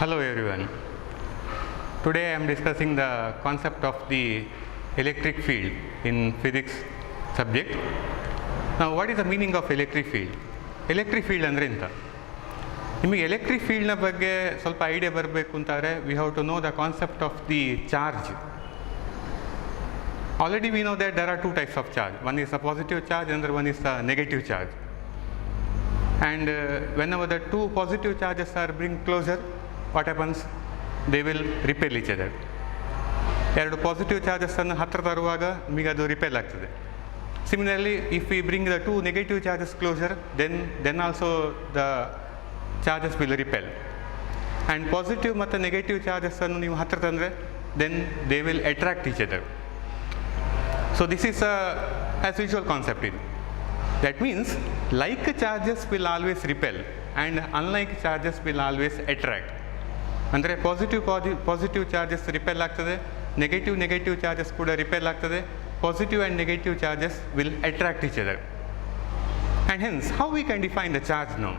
Hello everyone. Today I am discussing the concept of the electric field in physics subject. Now what is the meaning of electric field? Electric field ಅಂದ್ರೆ ಎಂತ? ನಿಮಗೆ ಎಲೆಕ್ಟ್ರಿಕ್ ಫೀಲ್ಡ್ನ ಬಗ್ಗೆ ಸ್ವಲ್ಪ idea ಬರಬೇಕು ಅಂತಾರೆ we have to know the concept of the charge. Already we know that there are two types of charge. One is a positive charge and one is a negative charge. And whenever the two positive charges are bring closer, what happens? They will repel each other. ಎರಡು ಪಾಸಿಟಿವ್ ಚಾರ್ಜಸ್ಸನ್ನು ಹತ್ತಿರ ತರುವಾಗ ನಿಮಗೆ ಅದು ರಿಪೆಲ್ ಆಗ್ತದೆ. Similarly, if we bring the two negative charges closer, then also the charges will repel. And positive ಮತ್ತು ನೆಗೆಟಿವ್ ಚಾರ್ಜಸ್ಸನ್ನು ನೀವು ಹತ್ತಿರ ತಂದರೆ then they will attract each other. So this is as usual concept in. That means like charges will always repel and unlike charges will always attract. ಅಂದರೆ positive charges repel ಆಗ್ತದೆ, negative charges ಕೂಡ ರಿಪೆಲ್ ಆಗ್ತದೆ. Positive and negative charges will attract each other. And hence how we can define the charge ನಾವು?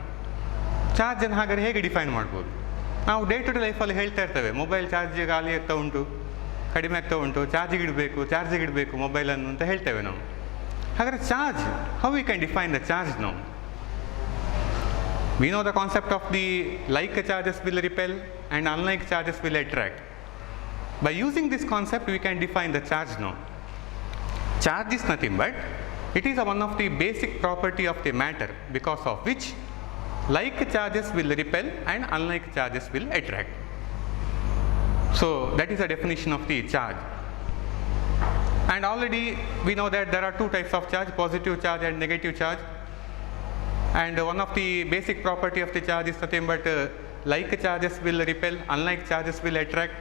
ಚಾರ್ಜನ್ನು ಹಾಗಾದರೆ ಹೇಗೆ ಡಿಫೈನ್ ಮಾಡ್ಬೋದು? ನಾವು ಡೇ ಟು ಡೇ ಲೈಫಲ್ಲಿ ಹೇಳ್ತಾ ಇರ್ತೇವೆ ಮೊಬೈಲ್ ಚಾರ್ಜ್ ಖಾಲಿ ಆಗ್ತಾ ಉಂಟು, ಕಡಿಮೆ ಆಗ್ತಾ ಉಂಟು, ಚಾರ್ಜಿಗೆ ಇಡಬೇಕು ಮೊಬೈಲನ್ನು ಅಂತ ಹೇಳ್ತೇವೆ ನಾವು. ಹಾಗಾದರೆ charge, how we can define the charge ನಾವು? We know the concept of the like charges will repel and unlike charges will attract. By using this concept we can define the charge now. Charge is nothing but it is one of the basic property of the matter because of which like charges will repel and unlike charges will attract. So that is the definition of the charge. And already we know that there are two types of charge, positive charge and negative charge. And one of the basic property of the charge is nothing but like charges will repel, unlike charges will attract.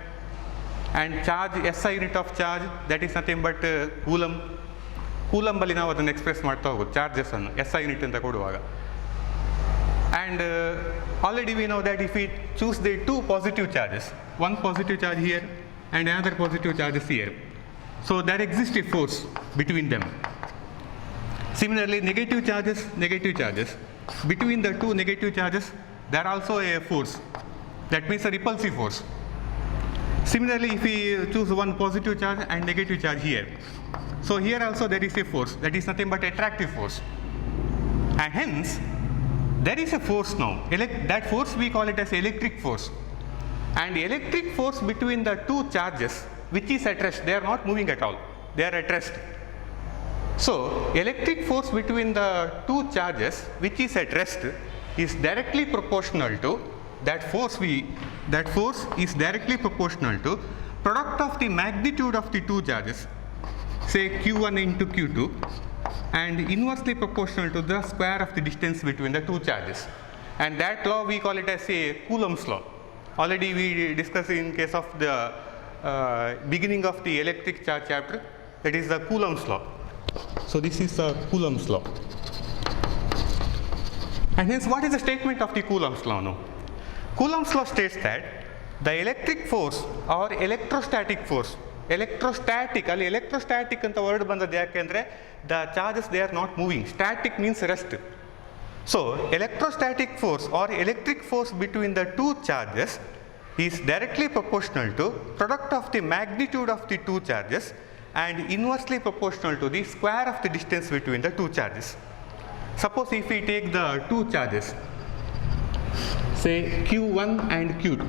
And charge, SI unit of charge, that is nothing but coulomb. Coulomb ಅಲ್ಲಿ ನಾವು ಅದನ್ನು ಎಕ್ಸ್ಪ್ರೆಸ್ ಮಾಡ್ತಾ ಹೋಗೋದು ಚಾರ್ಜಸ್ಸನ್ನು SI unit ಅಂತ ಕೊಡುವಾಗ. And already we know that if we choose the two positive charges, one positive charge here and another positive charges here, so there exists a force between them. Similarly, negative charges, between the two negative charges there also a force, that means a repulsive force. Similarly, if we choose one positive charge and negative charge here, so here also there is a force, that is nothing but attractive force. And hence there is a force now, that force we call it as electric force. And electric force between the two charges which is at rest, they are not moving at all, they are at rest. So electric force between the two charges which is at rest is directly proportional to that force is directly proportional to product of the magnitude of the two charges, say Q1 into Q2, and inversely proportional to the square of the distance between the two charges. And that law we call it as a Coulomb's law. Already we discussed in case of the beginning of the electric charge chapter, that is the Coulomb's law. So this is the Coulomb's law. And hence what is the statement of the Coulomb's law now? Coulomb's law states that the electric force or electrostatic force, ಅಲ್ಲಿ electrostatic ಅಂತ ವರ್ಡ್ ಬಂದದ್ದು ಯಾಕೆಂದರೆ the charges they are not moving, static means rest. So electrostatic force or electric force between the two charges is directly proportional to product of the magnitude of the two charges and inversely proportional to the square of the distance between the two charges. Suppose if we take the two charges, say Q1 and Q2.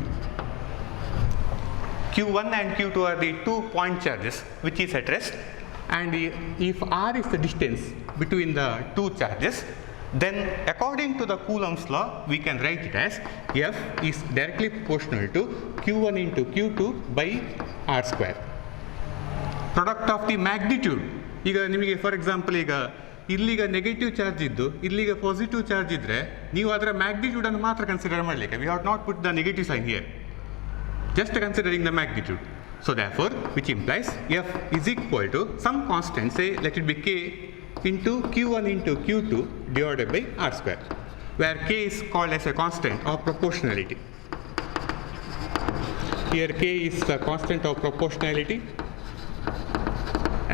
Q1 and Q2 are the 2 point charges which is at rest, and if R is the distance between the two charges, then according to the Coulomb's law we can write it as F is directly proportional to Q1 into Q2 by R square. Product of the magnitude. ಈಗ ನಿಮಗೆ for example ಈಗ ಇಲ್ಲಿಗ negative charge ಇದ್ದು ಇಲ್ಲಿಗ positive charge ಇದ್ದರೆ ನೀವು ಅದರ ಮ್ಯಾಗ್ನಿಟ್ಯೂಡನ್ನು ಮಾತ್ರ ಕನ್ಸಿಡರ್ ಮಾಡಲಿಕ್ಕೆ, we have not put the negative sign here, just considering the magnitude. So therefore which implies F is equal to some constant, say let it be K into Q1 into Q2 divided by R square, where K is called as a constant of proportionality. Here K is the constant of proportionality.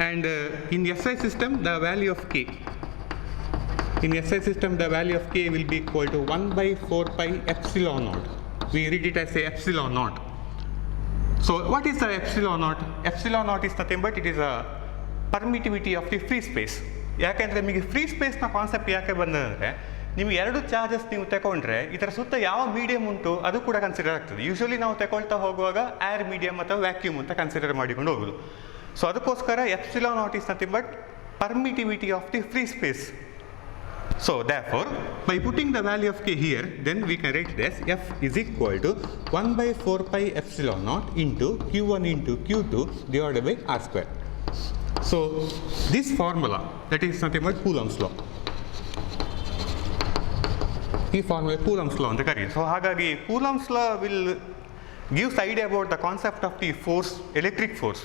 And in SI system the value of K will be equal to 1 by 4 pi epsilon naught. we read it as a epsilon naught. So what is the epsilon naught? Epsilon naught is nothing but it is a permittivity of the free space. ಯಾಕೆಂದರೆ ನಿಮಗೆ ಫ್ರೀ ಸ್ಪೇಸ್ನ ಕಾನ್ಸೆಪ್ಟ್ ಯಾಕೆ ಬಂದಂದರೆ ನಿಮಗೆ ಎರಡು ಚಾರ್ಜಸ್ ನೀವು ತಗೊಂಡ್ರೆ ಇದರ ಸುತ್ತ ಯಾವ ಮೀಡಿಯಮ್ ಉಂಟು ಅದು ಕೂಡ ಕನ್ಸಿಡರ್ ಆಗ್ತದೆ. ಯೂಶಲಿ ನಾವು ತಗೊಳ್ತಾ ಹೋಗುವಾಗ ಏರ್ ಮೀಡಿಯಮ್ ಅಥವಾ ವ್ಯಾಕ್ಯೂಮ್ ಅಂತ ಕನ್ಸಿಡರ್ ಮಾಡಿಕೊಂಡು ಹೋಗೋದು. ಸೊ ಅದಕ್ಕೋಸ್ಕರ epsilon naught is nothing but permittivity of the free space. So therefore, by putting the value of k here, then we can write it as f is equal to 1 by 4 pi epsilon naught into q1 into q2 divided by r square. So this formula, that is nothing but Coulomb's law. ಈ formula Coulomb's law ಅಂತ ಕರೀತಾರೆ. So ಹಾಗಾಗಿ Coulomb's law will gives idea about the concept of the force, electric force.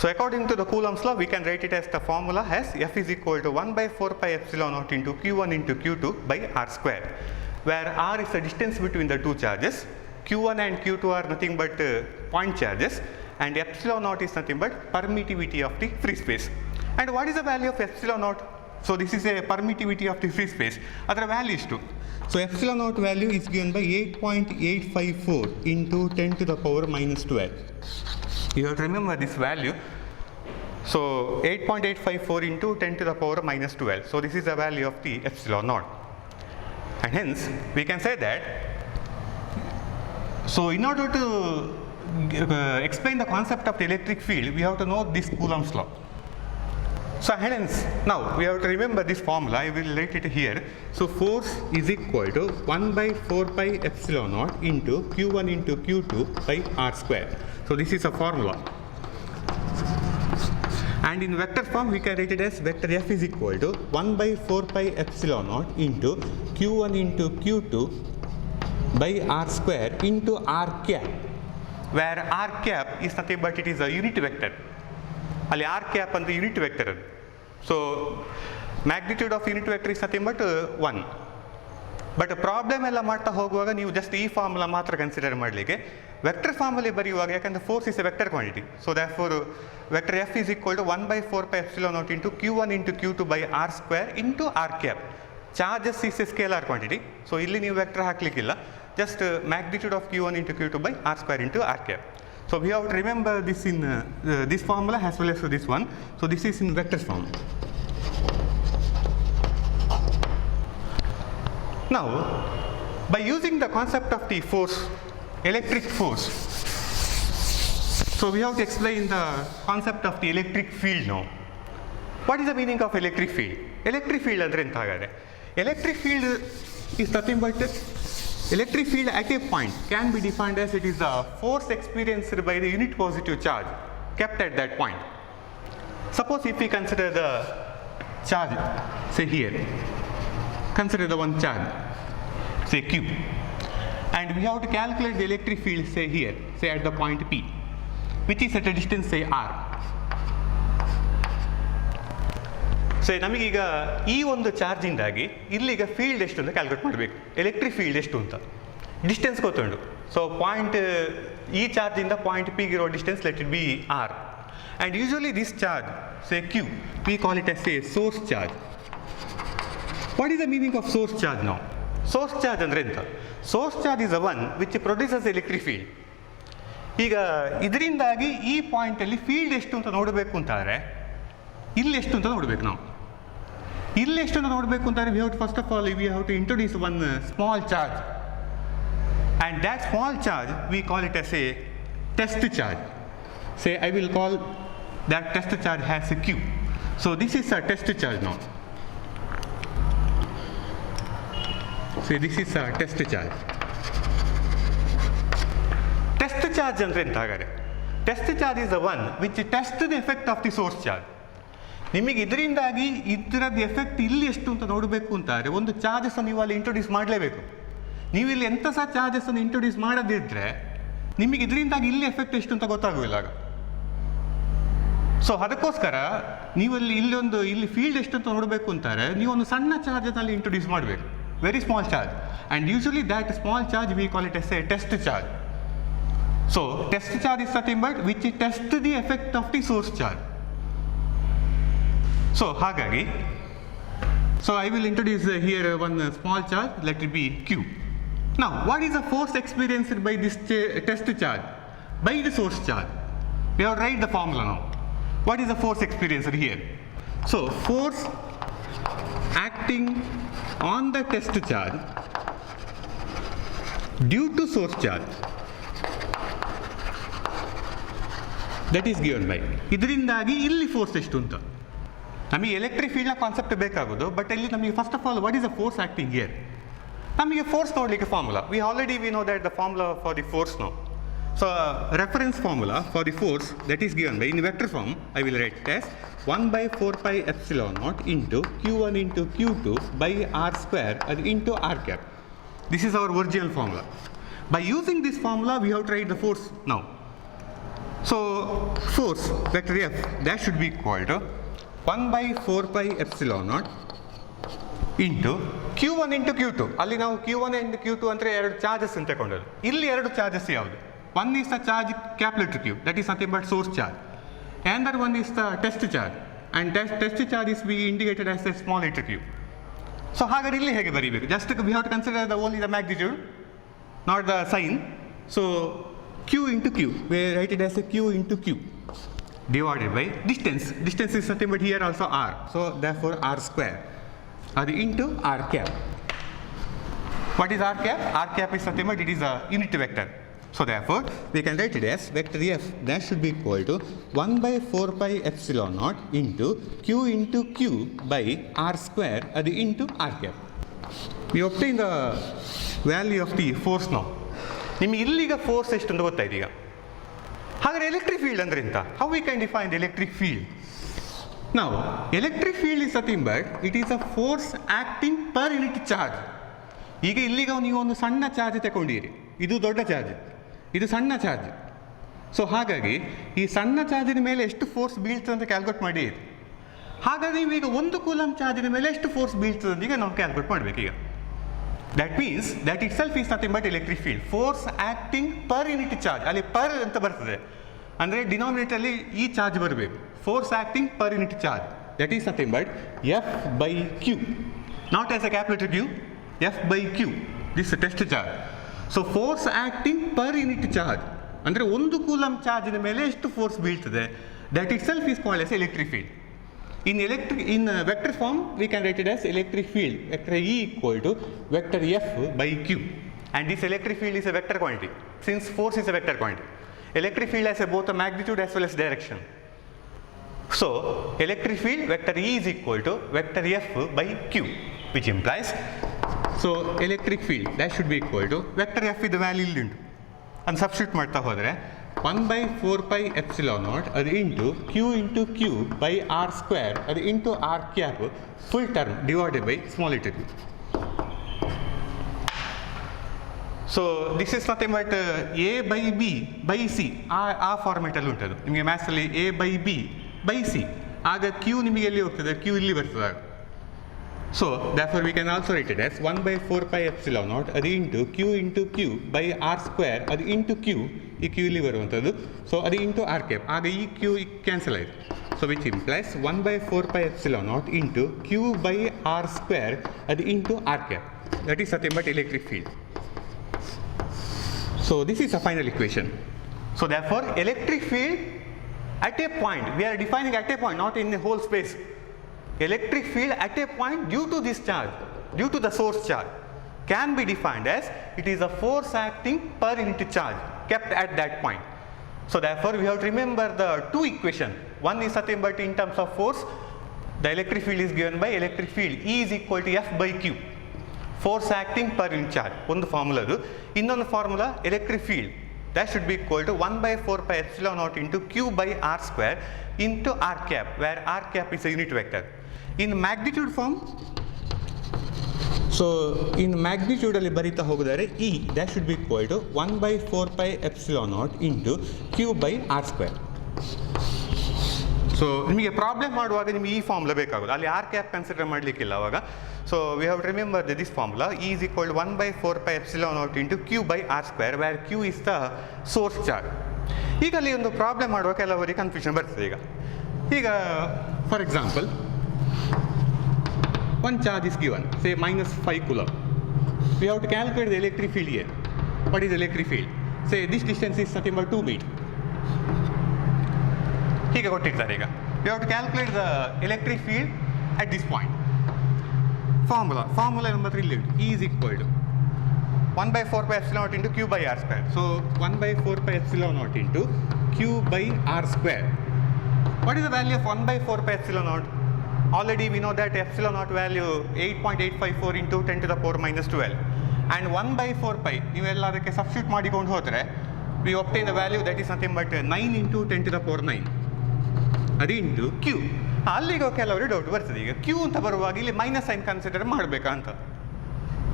So according to the Coulomb's law, we can write it as the formula as f is equal to 1 by 4 pi epsilon naught into q1 into q2 by r square, where r is the distance between the two charges, q1 and q2 are nothing but point charges, and epsilon naught is nothing but permittivity of the free space. And what is the value of epsilon naught? So this is a permittivity of the free space. Other value is 2. So epsilon naught value is given by 8.854 into 10 to the power minus 12. You have to remember this value. So 8.854 into 10 to the power minus 12. So this is the value of the epsilon naught. And hence we can say that, so in order to explain the concept of the electric field, we have to know this Coulomb's law. So hence now we have to remember this formula. I will write it here. So force is equal to 1 by 4 pi epsilon naught into q1 into q2 by r square. So this is a formula. And in vector form we can write it as vector f is equal to 1 by 4 pi epsilon naught into q1 into q2 by r square into r cap, where r cap is nothing but it is a unit vector. Ali r cap and the unit vector. So magnitude of unit vector is nothing but 1. But problem ಎಲ್ಲ ಮಾಡ್ತಾ ಹೋಗುವಾಗ ನೀವು ಜಸ್ಟ್ ಈ ಫಾರ್ಮುಲಾ ಮಾತ್ರ consider ಮಾಡಲಿಕ್ಕೆ, ವೆಕ್ಟರ್ ಫಾರ್ಮಲ್ಲಿ ಬರೆಯುವಾಗ ಯಾಕಂದರೆ force is a vector quantity. So that force vector F is equal to 1 by 4 pi epsilon naught into q1 into q2 by r square into r cap. Charges is a scalar quantity. So ಇಲ್ಲಿ ನೀವು vector ಹಾಕಲಿಕ್ಕಿಲ್ಲ, just magnitude of q1 into q2 by r square into r cap. So we have to remember this in this formula as well as this one. So this is in vector form. Now, by using the concept of the force, electric force, so we have to explain the concept of the electric field now. What is the meaning of electric field? Electric field andre enta agare? Electric field is nothing but electric field at a point can be defined as it is the force experienced by the unit positive charge kept at that point. Suppose if we consider the charge, say here, consider the one charge, say q, and we have to calculate the electric field, say here, say at the point P, which is at a distance say r. So ನಮಗೀಗ ಈ ಒಂದು ಚಾರ್ಜಿಂದಾಗಿ ಇಲ್ಲಿಗ field ಎಷ್ಟು ಅಂತ calculate ಮಾಡಬೇಕು, electric field ಎಷ್ಟು ಅಂತ. ಡಿಸ್ಟೆನ್ಸ್ ಗೊತ್ತುಂಟು. ಸೊ ಪಾಯಿಂಟ್ ಈ ಚಾರ್ಜಿಂದ ಪಾಯಿಂಟ್ ಪಿಗಿರೋ distance let it be R, and usually this charge say Q, we call it as a source charge. What is the meaning of source charge ನಾವು? Source charge ಅಂದರೆ ಎಂತ? Source charge is a one which produces electric field. ಈಗ ಇದರಿಂದಾಗಿ ಈ ಪಾಯಿಂಟಲ್ಲಿ field ಎಷ್ಟು ಅಂತ ನೋಡಬೇಕು ಅಂತಾದರೆ ಇಲ್ಲಿ ಎಷ್ಟು ಅಂತ ನೋಡಬೇಕು ನಾವು. ಇಲ್ಲಿ ಎಷ್ಟು ಅಂತ ನೋಡಬೇಕು ಅಂತಾರೆ, we have to first of all we have to introduce one small charge, and that small charge we call it as a test charge. Say I will call that test charge has a Q. So this is a test charge ನಾವು. So this is a test charge. Test charge ಅಂದರೆ ಎಂತ ಹಾಗಾದರೆ? Test charge is the one which test the effect of the source charge. ನಿಮಗೆ ಇದರಿಂದಾಗಿ ಇದರದ್ದು effect ಇಲ್ಲಿ ಎಷ್ಟು ಅಂತ ನೋಡಬೇಕು ಅಂತಾರೆ ಒಂದು ಚಾರ್ಜಸ್ಸನ್ನು ನೀವು ಅಲ್ಲಿ ಇಂಟ್ರೊಡ್ಯೂಸ್ ಮಾಡಲೇಬೇಕು. ನೀವು ಇಲ್ಲಿ ಎಂಥ ಸಹ ಚಾರ್ಜಸ್ಸನ್ನು ಇಂಟ್ರೊಡ್ಯೂಸ್ ಮಾಡದಿದ್ದರೆ ನಿಮಗೆ ಇದರಿಂದಾಗಿ ಇಲ್ಲಿ ಎಫೆಕ್ಟ್ ಎಷ್ಟು ಅಂತ ಗೊತ್ತಾಗೋದಿಲ್ಲ ಆಗ. ಸೊ ಅದಕ್ಕೋಸ್ಕರ ನೀವು ಇಲ್ಲಿ ಫೀಲ್ಡ್ ಎಷ್ಟು ಅಂತ ನೋಡಬೇಕು ಅಂತಾರೆ ನೀವೊಂದು ಸಣ್ಣ ಚಾರ್ಜಲ್ಲಿ ಇಂಟ್ರೊಡ್ಯೂಸ್ ಮಾಡಬೇಕು, very small charge, and usually that small charge we call it as a test charge. So test charge is nothing but which test the effect of the source charge. So ಹಾಗಾಗಿ so I will introduce here one small charge, let it be Q. Now, what is the force experienced by this test charge? By the source charge. We have to write the formula now. What is the force experienced here? So, force acting on the test charge due to source charge, that is given by. ಇದರಿಂದಾಗಿ ಇಲ್ಲಿ ಫೋರ್ಸ್ ಎಷ್ಟು ಅಂತ ನಮಗೆ electric ಫೀಲ್ಡ್ನ concept ಬೇಕಾಗೋದು. But ಇಲ್ಲಿ ನಮಗೆ first of all what is the force acting here? ನಮಗೆ ಫೋರ್ಸ್ ನೋಡಲಿಕ್ಕೆ formula we know that the formula for the force ನೋ. So reference formula for the force that is given by in vector form I will write as 1 by 4 pi epsilon naught into q1 into q2 by r square into r cap. This is our original formula. By using this formula we have to write the force now. So force vector F that should be equal to 1 by 4 pi epsilon naught into q1 into q2. ಅಲ್ಲಿ ನಾವು q1 and q2 ಅಂದರೆ ಎರಡು ಚಾರ್ಜಸ್ ಅಂತ ತಗೊಂಡದ್ದು. ಇಲ್ಲಿ ಎರಡು ಚಾರ್ಜಸ್ ಯಾವುದು? One is the charge capital Q, that is nothing but source charge. Another one is the test charge, and test charge is be indicated as a small letter q. So ಹಾಗಾದ್ರೆ ಇಲ್ಲಿ ಹೇಗೆ ಬರೀಬೇಕು? Just we have to consider only the magnitude, not the sign. So q into q, we write it as a q into q divided by distance. Distance is nothing but here also r. So therefore r square into r cap. What is r cap? R cap is nothing but it is a unit vector. So therefore we can write it as vector F that should be equal to 1 by 4 pi epsilon naught into q by r square into r cap. We obtain the value of the force now. ನಿಮಗೆ ಇಲ್ಲಿಗ ಫೋರ್ಸ್ ಎಷ್ಟು ಅಂತ ಗೊತ್ತಾಯ್ತು ಈಗ. ಹಾಗಾದ್ರೆ electric field ಅಂದ್ರೆ ಎಂತ? How we can define the electric field? Now electric field is nothing but it is a force acting per unit charge. ಈಗ ಇಲ್ಲಿಗ ನೀವು ಒಂದು ಸಣ್ಣ ಚಾರ್ಜ್ ತಗೊಂಡಿರಿ, ಇದು ದೊಡ್ಡ ಚಾರ್ಜ್, ಇದು ಸಣ್ಣ ಚಾರ್ಜ್. ಸೊ ಹಾಗಾಗಿ ಈ ಸಣ್ಣ ಚಾರ್ಜಿನ ಮೇಲೆ ಎಷ್ಟು ಫೋರ್ಸ್ ಬೀಳ್ತದೆ ಅಂತ ಕ್ಯಾಲ್ಕುಲೇಟ್ ಮಾಡಿ. ಹಾಗಾಗಿ ನೀವೀಗ ಒಂದು ಕೂಲಮ್ ಚಾರ್ಜಿನ ಮೇಲೆ ಎಷ್ಟು ಫೋರ್ಸ್ ಬೀಳ್ತದೆ ಅಂತ ಈಗ ನಾವು ಕ್ಯಾಲ್ಕುಲೇಟ್ ಮಾಡಬೇಕು ಈಗ. That means that itself is nothing but electric field. Force acting per unit charge, ಅಲ್ಲಿ ಪರ್ ಅಂತ ಬರ್ತದೆ ಅಂದರೆ ಡಿನಾಮಿನೇಟರಲ್ಲಿ ಈ ಚಾರ್ಜ್ ಬರಬೇಕು. Force acting per unit charge that is nothing but F by Q, not as a capital Q, F by Q, this test charge. So force acting per unit charge ಅಂದರೆ ಒಂದು coulomb ಚಾರ್ಜಿನ ಮೇಲೆ ಎಷ್ಟು force ಬೀಳ್ತದೆ, that itself is called as electric field. In vector form we can write it as electric field vector E equal to vector F by Q, and this electric field is a vector quantity since force is a vector quantity. Electric field has both a magnitude as well as direction. So electric field vector E is equal to vector F by Q, which implies so electric field that should be equal to vector F with the value ಇಲ್ಲಿ ಉಂಟು and substitute ಮಾಡ್ತಾ ಹೋದರೆ 1 by 4 pi epsilon naught ಅದು into q by r square ಅದು into r cap full term divided by small letter q. So this is nothing but a by b by c ಆ ಫಾರ್ಮೆಟ್ ಅಲ್ಲಿ ಉಂಟದು ನಿಮಗೆ ಮ್ಯಾಥ್ಸ್ ಅಲ್ಲಿ a by b by c, ಆಗ q ನಿಮಗೆ ಎಲ್ಲಿ ಹೋಗ್ತದೆ, q ಇಲ್ಲಿ ಬರ್ತದೆ. So therefore we can also write it as 1 by 4 pi epsilon naught ಅದು into q by r square ಅದು into q, ಈ q ಇಲ್ಲಿ ಬರುವಂಥದ್ದು, ಸೊ ಅದು into r cap, ಆಗ ಈ q ಕ್ಯಾನ್ಸಲ್ ಆಯಿತು. So which implies 1 by 4 pi epsilon naught into q by r square ಅದು into r cap, that is nothing but electric field. So this is a final equation. So therefore electric field at a point, we are defining at a point, not in the whole space. Electric field at a point due to this charge, due to the source charge, can be defined as it is a force acting per unit charge kept at that point. So therefore we have to remember the two equations. One is nothing but in terms of force, the electric field is given by electric field E is equal to F by Q, force acting per unit charge, ಒಂದು ಫಾರ್ಮುಲಾ ಅದು. ಇನ್ನೊಂದು formula electric field that should be equal to 1 by 4 pi epsilon naught into q by r square into r cap, where r cap is a unit vector. In magnitude form, so in magnitude ಅಲ್ಲಿ ಬರೀತಾ ಹೋಗಿದರೆ E that should be equal to 1 by 4 pi epsilon naught into q by r square. So ನಿಮಗೆ ಪ್ರಾಬ್ಲಮ್ ಮಾಡುವಾಗ ನಿಮಗೆ ಈ ಫಾರ್ಮುಲಾ ಬೇಕಾಗೋದು, ಅಲ್ಲಿ R cap consider ಮಾಡಲಿಕ್ಕಿಲ್ಲ ಅವಾಗ. So we have to remember this formula E is equal to 1 by 4 pi epsilon naught into q by r square, where q is the source charge. ಈಗ ಅಲ್ಲಿ ಒಂದು ಪ್ರಾಬ್ಲಮ್ ಮಾಡುವಾಗ ಕೆಲವರಿಗೆ ಕನ್ಫ್ಯೂಷನ್ ಬರ್ತದೆ. ಈಗ for example one charge is given, say -5 coulomb. we have to calculate the electric field here. What is electric field? Say this distance is nothing but 2 meter. ಹೀಗೆ ಕೊಟ್ಟಿರ್ತಾರೆ ಈಗ. We have to calculate the electric field at this point. Formula number 3 E is equal to 1 by 4 pi epsilon naught into Q by R square. So 1 by 4 pi epsilon naught into Q by R square. What is the value of 1 by 4 pi epsilon naught? Already we know that epsilon naught value 8.854 into 10 to the power minus 12. And 1 by 4 pi, ನೀವು ಎಲ್ಲದಕ್ಕೆ ಸಬ್ಸ್ಟಿಟ್ಯೂಟ್ ಮಾಡಿಕೊಂಡು ಹೋದರೆ we obtain the value that is nothing but 9 into 10 to the power 9. ಅದು into Q. ಅಲ್ಲಿಗೆ ಕೆಲವರು ಡೌಟ್ ಬರ್ತದೆ, ಈಗ ಕ್ಯೂ ಅಂತ ಬರುವಾಗ ಇಲ್ಲಿ ಮೈನಸ್ ಸೈನ್ ಕನ್ಸಿಡರ್ ಮಾಡಬೇಕಾ ಅಂತ.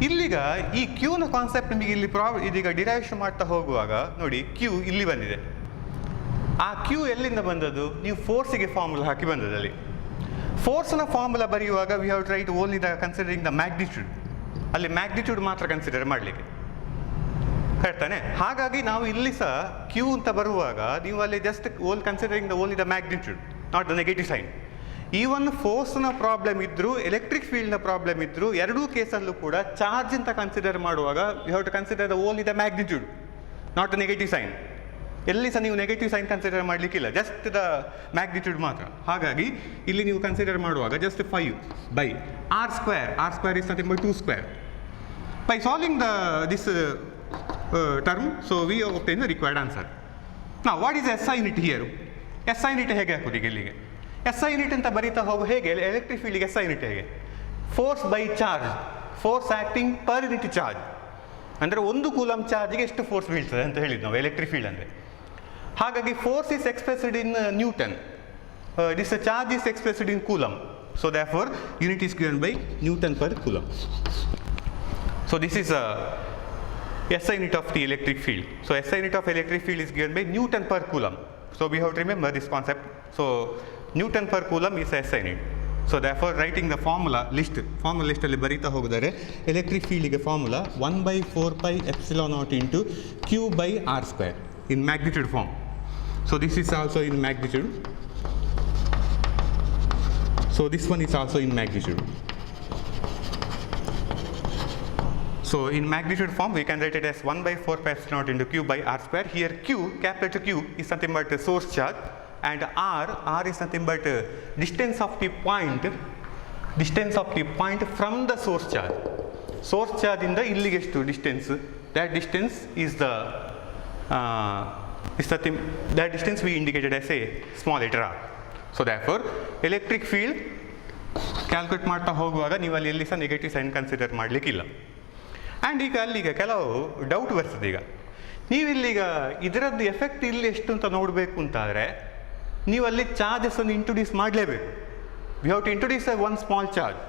ಇಲ್ಲಿಗ ಈ ಕ್ಯೂನ ಕಾನ್ಸೆಪ್ಟ್ ನಿಮಗೆ ಇಲ್ಲಿ ಇದೀಗ ಡಿರೈವೇಷನ್ ಮಾಡ್ತಾ ಹೋಗುವಾಗ ನೋಡಿ, ಕ್ಯೂ ಇಲ್ಲಿ ಬಂದಿದೆ. ಆ ಕ್ಯೂ ಎಲ್ಲಿಂದ ಬಂದದ್ದು? ನೀವು ಫೋರ್ಸಿಗೆ ಫಾರ್ಮುಲಾ ಹಾಕಿ ಬಂದದಲ್ಲಿ. ಫೋರ್ಸ್ನ ಫಾರ್ಮುಲಾ ಬರೆಯುವಾಗ we have try to only the considering the magnitude. ಅಲ್ಲಿ ಮ್ಯಾಗ್ನಿಟ್ಯೂಡ್ ಮಾತ್ರ ಕನ್ಸಿಡರ್ ಮಾಡಲಿಕ್ಕೆ ಹೇಳ್ತಾನೆ. ಹಾಗಾಗಿ ನಾವು ಇಲ್ಲಿ ಸಹ ಕ್ಯೂ ಅಂತ ಬರುವಾಗ ನೀವು ಅಲ್ಲಿ just considering the only the magnitude, not the negative sign. Even ಫೋರ್ಸ್ನ ಪ್ರಾಬ್ಲಮ್ ಇದ್ದರೂ ಎಲೆಕ್ಟ್ರಿಕ್ ಫೀಲ್ಡ್ನ ಪ್ರಾಬ್ಲಮ್ ಇದ್ದರೂ ಎರಡೂ ಕೇಸಲ್ಲೂ ಕೂಡ ಚಾರ್ಜ್ ಅಂತ ಕನ್ಸಿಡರ್ ಮಾಡುವಾಗ you have to consider the only the magnitude, not the negative sign. ಎಲ್ಲಿ ಸಹ ನೀವು ನೆಗೆಟಿವ್ ಸೈನ್ ಕನ್ಸಿಡರ್ ಮಾಡಲಿಕ್ಕಿಲ್ಲ, ಜಸ್ಟ್ ದ ಮ್ಯಾಗ್ನಿಟ್ಯೂಡ್ ಮಾತ್ರ. ಹಾಗಾಗಿ ಇಲ್ಲಿ ನೀವು ಕನ್ಸಿಡರ್ ಮಾಡುವಾಗ just 5 by R square. R square is nothing but 2 square. By solving this term, so we obtain the required answer. Now what is SI unit here? SI unit ಹೇಗೆ ಹಾಕೋದು ಈಗ ಇಲ್ಲಿಗೆ? SI unit ಅಂತ ಬರೀತಾ ಹೋಗೋ ಹೇಗೆ ಎಲೆಕ್ಟ್ರಿಕ್ ಫೀಲ್ಡ್ಗೆ SI unit ಹೇಗೆ? Force by charge, force acting per unit charge. ಅಂದರೆ 1 ಕೂಲಮ್ ಚಾರ್ಜ್ಗೆ ಎಷ್ಟು ಫೋರ್ಸ್ ಬೀಳ್ತದೆ ಅಂತ ಹೇಳಿದ್ದು ನಾವು ಎಲೆಕ್ಟ್ರಿಕ್ ಫೀಲ್ಡ್ ಅಂದರೆ. ಹಾಗಾಗಿ force is expressed in Newton. This charge is expressed in coulomb. So therefore unit is given by Newton per coulomb. So this is SI unit of the electric field. So SI unit of electric field is given by Newton per coulomb. So we have to remember this concept. So Newton per coulomb is SI unit. So therefore writing the formula list ಅಲ್ಲಿ ಬರೀತಾ ಹೋಗಿದರೆ ಎಲೆಕ್ಟ್ರಿಕ್ ಫೀಲ್ಡ್ಗೆ ಫಾರ್ಮುಲಾ 1 by 4 pi epsilon naught into Q by R square in magnitude form. So this is also in magnitude. So this one is also in magnitude. So in magnitude form we can write it as 1 by 4 pi epsilon naught into Q by R square. Here Q, capital Q, is nothing but source charge, and R is nothing but distance of the point from the source charge. Source charge in the illige ಎಷ್ಟು distance, that distance is the that distance we indicated as a small letter r. So therefore electric field calculate ಮಾಡ್ತಾ ಹೋಗುವಾಗ ನೀವು ಅಲ್ಲಿ ಎಲ್ಲಿ ಸಹ negative sign consider ಮಾಡಲಿಕ್ಕಿಲ್ಲ. ಆ್ಯಂಡ್ ಈಗ ಅಲ್ಲಿಗ ಕೆಲವು ಡೌಟ್ ಬರ್ತದೆ. ಈಗ ನೀವಿಲ್ಲೀಗ ಇದರದ್ದು ಎಫೆಕ್ಟ್ ಇಲ್ಲಿ ಎಷ್ಟು ಅಂತ ನೋಡಬೇಕು ಅಂತಾದರೆ ನೀವು ಅಲ್ಲಿ ಚಾರ್ಜಸನ್ನು ಇಂಟ್ರೊಡ್ಯೂಸ್ ಮಾಡಲೇಬೇಕು. We have to introduce one small charge,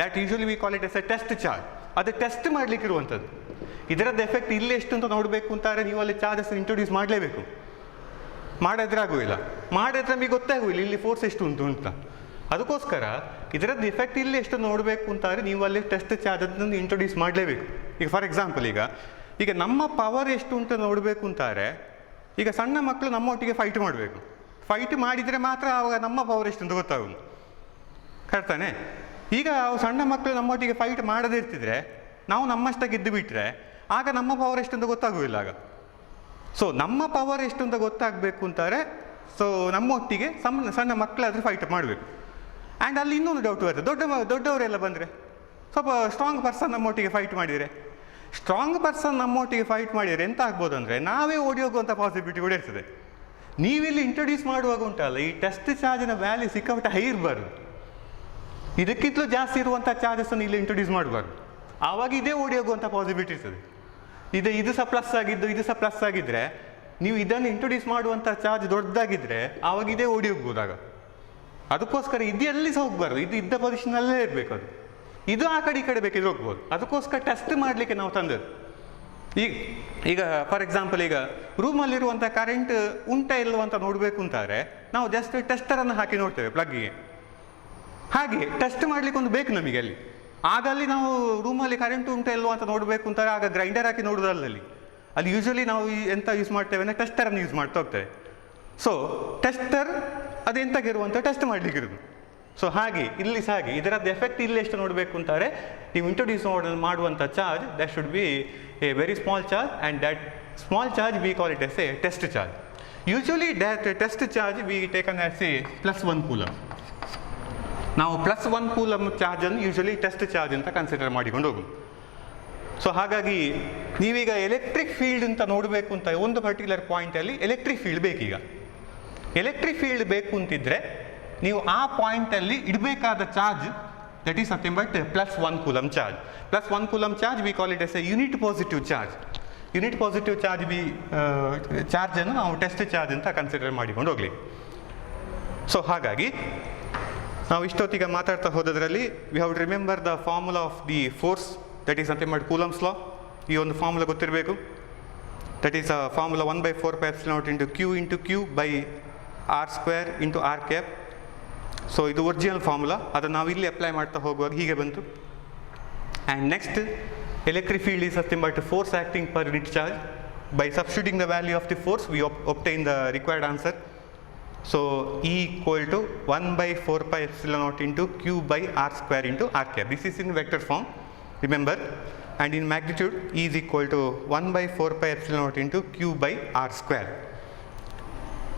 that usually we call it as a test charge. ಅದು ಟೆಸ್ಟ್ ಮಾಡಲಿಕ್ಕಿರುವಂಥದ್ದು. ಇದರದ್ದು ಎಫೆಕ್ಟ್ ಇಲ್ಲಿ ಎಷ್ಟು ಅಂತ ನೋಡಬೇಕು ಅಂತಾರೆ ನೀವು ಅಲ್ಲಿ ಚಾರ್ಜಸನ್ನು ಇಂಟ್ರೊಡ್ಯೂಸ್ ಮಾಡಲೇಬೇಕು. ಮಾಡಿದ್ರೆ ಆಗುವುದಿಲ್ಲ, ಮಾಡಿದ್ರೆ ನಮಗೆ ಗೊತ್ತಾಗುವುದಿಲ್ಲ ಇಲ್ಲಿ ಫೋರ್ಸ್ ಎಷ್ಟು ಉಂಟು ಅಂತ. ಅದಕ್ಕೋಸ್ಕರ ಇದರದ್ದು ಎಫೆಕ್ಟ್ ಇಲ್ಲಿ ಎಷ್ಟು ನೋಡಬೇಕು ಅಂತಾರೆ ನೀವು ಅಲ್ಲಿ ಟೆಸ್ಟ್ ಚಾರ್ಜ್ ಅದನ್ನು ಇಂಟ್ರೊಡ್ಯೂಸ್ ಮಾಡಲೇಬೇಕು. ಈಗ ಫಾರ್ ಎಕ್ಸಾಂಪಲ್ ಈಗ ನಮ್ಮ ಪವರ್ ಎಷ್ಟು ಅಂತ ನೋಡಬೇಕು ಅಂತಾರೆ ಈಗ ಸಣ್ಣ ಮಕ್ಕಳು ನಮ್ಮೊಟ್ಟಿಗೆ ಫೈಟ್ ಮಾಡಬೇಕು. ಫೈಟ್ ಮಾಡಿದರೆ ಮಾತ್ರ ಆವಾಗ ನಮ್ಮ ಪವರ್ ಎಷ್ಟು ಅಂತ ಗೊತ್ತಾಗೋದು, ಕರ್ತಾನೆ. ಈಗ ಸಣ್ಣ ಮಕ್ಕಳು ನಮ್ಮೊಟ್ಟಿಗೆ ಫೈಟ್ ಮಾಡದೇ ಇರ್ತಿದ್ರೆ ನಾವು ನಮ್ಮಷ್ಟಾಗಿ ಗೆದ್ದು ಬಿಟ್ಟರೆ ಆಗ ನಮ್ಮ ಪವರ್ ಎಷ್ಟು ಅಂತ ಗೊತ್ತಾಗೋದಿಲ್ಲ ಆಗ. ಸೊ ನಮ್ಮ ಪವರ್ ಎಷ್ಟು ಅಂತ ಗೊತ್ತಾಗಬೇಕು ಅಂತಾರೆ ಸೊ ನಮ್ಮೊಟ್ಟಿಗೆ ಸಣ್ಣ ಮಕ್ಕಳಾದರೆ ಫೈಟ್ ಮಾಡಬೇಕು. ಆ್ಯಂಡ್ ಅಲ್ಲಿ ಇನ್ನೊಂದು ಡೌಟ್ ಬರ್ತದೆ, ದೊಡ್ಡವರೆಲ್ಲ ಬಂದರೆ ಸ್ವಲ್ಪ ಸ್ಟ್ರಾಂಗ್ ಪರ್ಸನ್ ನಮ್ಮೊಟ್ಟಿಗೆ ಫೈಟ್ ಮಾಡಿದರೆ, ಸ್ಟ್ರಾಂಗ್ ಪರ್ಸನ್ ನಮ್ಮೊಟ್ಟಿಗೆ ಫೈಟ್ ಮಾಡಿದರೆ ಎಂತ ಆಗ್ಬೋದು ಅಂದರೆ ನಾವೇ ಓಡಿ ಹೋಗುವಂಥ ಪಾಸಿಬಿಲಿಟಿ ಕೂಡ ಇರ್ತದೆ. ನೀವಿಲ್ಲಿ ಇಂಟ್ರೊಡ್ಯೂಸ್ ಮಾಡುವಾಗ ಉಂಟಲ್ಲ ಈ ಟೆಸ್ಟ್ ಚಾರ್ಜಿನ ವ್ಯಾಲ್ಯೂ ಸಿಕ್ಕಾಪಟ್ಟೆ ಹೈ ಇರಬಾರ್ದು, ಇದಕ್ಕಿಂತಲೂ ಜಾಸ್ತಿ ಇರುವಂಥ ಚಾರ್ಜಸನ್ನು ಇಲ್ಲಿ ಇಂಟ್ರೊಡ್ಯೂಸ್ ಮಾಡಬಾರ್ದು. ಆವಾಗ ಇದೇ ಓಡಿ ಹೋಗುವಂಥ ಪಾಸಿಬಿಲಿಟಿ ಇರ್ತದೆ. ಇದು ಸಹ ಪ್ಲಸ್ ಆಗಿದ್ದು ಇದು ಸಹ ಪ್ಲಸ್ ಆಗಿದ್ದರೆ ನೀವು ಇದನ್ನು ಇಂಟ್ರೊಡ್ಯೂಸ್ ಮಾಡುವಂಥ ಚಾರ್ಜ್ ದೊಡ್ಡದಾಗಿದ್ದರೆ ಆವಾಗ ಇದೇ ಓಡಿ ಹೋಗ್ಬೋದಾಗ. ಅದಕ್ಕೋಸ್ಕರ ಇದು ಎಲ್ಲಿ ಸಹ ಹೋಗ್ಬಾರ್ದು, ಇದು ಇದ್ದ ಪೊಸಿಷನಲ್ಲೇ ಇರಬೇಕು. ಅದು ಇದು ಆ ಕಡೆ ಈ ಕಡೆ ಬೇಕಿದ್ರೆ ಹೋಗ್ಬೋದು. ಅದಕ್ಕೋಸ್ಕರ ಟೆಸ್ಟ್ ಮಾಡಲಿಕ್ಕೆ ನಾವು ತಂದದ್ದು. ಈಗ ಫಾರ್ ಎಕ್ಸಾಂಪಲ್ ಈಗ ರೂಮಲ್ಲಿರುವಂಥ ಕರೆಂಟ್ ಉಂಟಾ ಇಲ್ಲವ ಅಂತ ನೋಡಬೇಕು ಅಂತಾರೆ ನಾವು ಜಸ್ಟ್ ಟೆಸ್ಟರನ್ನು ಹಾಕಿ ನೋಡ್ತೇವೆ ಪ್ಲಗ್ಗಿಗೆ. ಹಾಗೆ ಟೆಸ್ಟ್ ಮಾಡಲಿಕ್ಕೆ ಒಂದು ಬೇಕು ನಮಗೆ ಅಲ್ಲಿ. ಆಗ ಅಲ್ಲಿ ನಾವು ರೂಮಲ್ಲಿ ಕರೆಂಟ್ ಉಂಟಾ ಇಲ್ವೋ ಅಂತ ನೋಡಬೇಕು ಅಂತಾರೆ ಆಗ ಗ್ರೈಂಡರ್ ಹಾಕಿ ನೋಡೋದಲ್ಲ ಅಲ್ಲಿ ಯೂಶ್ವಲಿ ನಾವು ಎಂತ ಯೂಸ್ ಮಾಡ್ತೇವೆ ಅಂದರೆ ಟೆಸ್ಟರನ್ನು ಯೂಸ್ ಮಾಡ್ತಾ ಹೋಗ್ತೇವೆ. ಸೊ ಟೆಸ್ಟರ್ ಅದೆಂತಕ್ಕಿರುವಂಥ ಟೆಸ್ಟ್ ಮಾಡಲಿಕ್ಕಿರೋದು. ಸೊ ಹಾಗೆ ಇಲ್ಲಿ ಸಹ ಹಾಗೆ ಇದರದ್ದು ಎಫೆಕ್ಟ್ ಇಲ್ಲಿ ಎಷ್ಟು ನೋಡಬೇಕು ಅಂತಾರೆ, ನೀವು ಇಂಟ್ರೊಡ್ಯೂಸ್ ಮಾಡುವಂಥ charge that should be a very small charge and that small charge we call it as a test charge. Usually that test charge we taken as a +1 coulomb. ನಾವು +1 ಕೂಲಮ್ ಚಾರ್ಜನ್ನು usually test charge ಅಂತ consider ಮಾಡಿಕೊಂಡು ಹೋಗುದು. ಸೊ ಹಾಗಾಗಿ ನೀವೀಗ electric field ಅಂತ ನೋಡಬೇಕು ಅಂತ ಒಂದು ಪರ್ಟಿಕ್ಯುಲರ್ ಪಾಯಿಂಟಲ್ಲಿ ಎಲೆಕ್ಟ್ರಿಕ್ ಫೀಲ್ಡ್ ಬೇಕೀಗ. ಎಲೆಕ್ಟ್ರಿಕ್ ಫೀಲ್ಡ್ ಬೇಕು ಅಂತಿದ್ರೆ ನೀವು ಆ ಪಾಯಿಂಟಲ್ಲಿ ಇಡಬೇಕಾದ charge that is nothing but +1 coulomb charge. +1 coulomb charge we call it as a unit positive charge. Unit positive charge ಚಾರ್ಜನ್ನು ನಾವು ಟೆಸ್ಟ್ ಚಾರ್ಜ್ ಅಂತ ಕನ್ಸಿಡರ್ ಮಾಡಿಕೊಂಡು ಹೋಗಲಿ. ಸೊ ಹಾಗಾಗಿ ನಾವು ಇಷ್ಟೊತ್ತಿಗೆ ಮಾತಾಡ್ತಾ ಹೋದದ್ರಲ್ಲಿ we have to remember the formula of the force that is nothing but Coulomb's law. ಈ ಒಂದು ಫಾರ್ಮುಲಾ ಗೊತ್ತಿರಬೇಕು. That is formula 1/4πε0 q q/r² r². ಸೊ ಇದು ಒರಿಜಿನಲ್ ಫಾರ್ಮುಲಾ, ಅದನ್ನು ನಾವು ಇಲ್ಲಿ ಅಪ್ಲೈ ಮಾಡ್ತಾ ಹೋಗುವಾಗ ಹೀಗೆ ಬಂತು. And next electric field is nothing but force acting per unit charge. By substituting the value of the force we obtain the required answer. So E equal to 1/4πε0 q/r² r². This is in vector form, remember, and in magnitude E is equal to 1/4πε0 q/r².